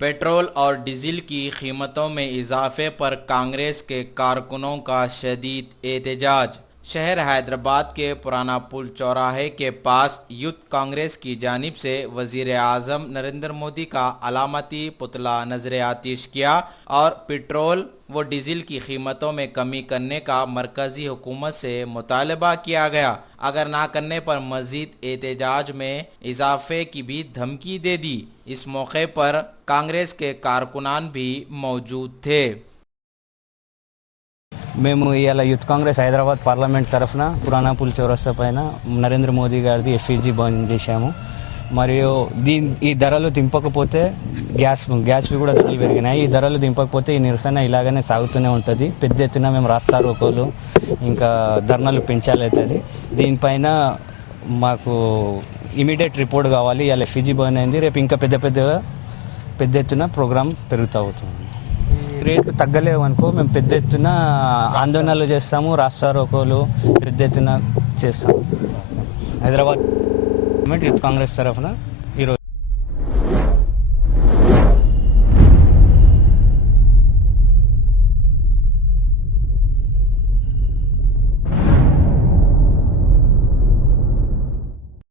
Petrol और diesel की कीमतों में इजाफे पर कांग्रेस के कारकुनों का शदीद एहतजाज। शहर हैदराबाद के पुराना पुल चौराहे के पास यूथ कांग्रेस की जानिब से वजीर आज़म नरेंद्र मोदी का अलामती पुतला नजर आतिश किया और पेट्रोल व डीजल की कीमतों में कमी करने का मरकजी हुकूमत से मुतालबा किया गया। अगर ना करने पर मजीद एहतजाज में इजाफे की भी धमकी दे दी। इस मौके पर कांग्रेस के कारकुनान भी मौजूद थे। మేము ఇవాళ యూత్ కాంగ్రెస్ హైదరాబాద్ పార్లమెంట్ తరఫున పురాణా పుల్ చౌరస్తా పైన నరేంద్ర మోదీ గారిది ఎఫ్ఈజీ బంద్ చేశాము. మరియు ఈ ధరలు దింపకపోతే గ్యాస్వి కూడా ధరలు పెరిగినాయి. ఈ ధరలు దింపకపోతే ఈ నిరసన ఇలాగనే సాగుతూనే ఉంటుంది. పెద్ద ఎత్తున మేము రాస్తా రోకోలు ఇంకా ధర్నాలు పెంచాలవుతుంది. దీనిపైన మాకు ఇమీడియట్ రిపోర్ట్ కావాలి. ఇవాళ ఎఫ్ఈజీ బంద్ అయింది. రేపు ఇంకా పెద్ద ఎత్తున ప్రోగ్రాం పెరుగుతూ అవుతుంది. రేట్లు తగ్గలేవు అనుకో మేము పెద్ద ఎత్తున ఆందోళనలు చేస్తాము, రాస్తా రోకోలు పెద్ద ఎత్తున చేస్తాము. హైదరాబాద్ యూత్ కాంగ్రెస్ తరఫున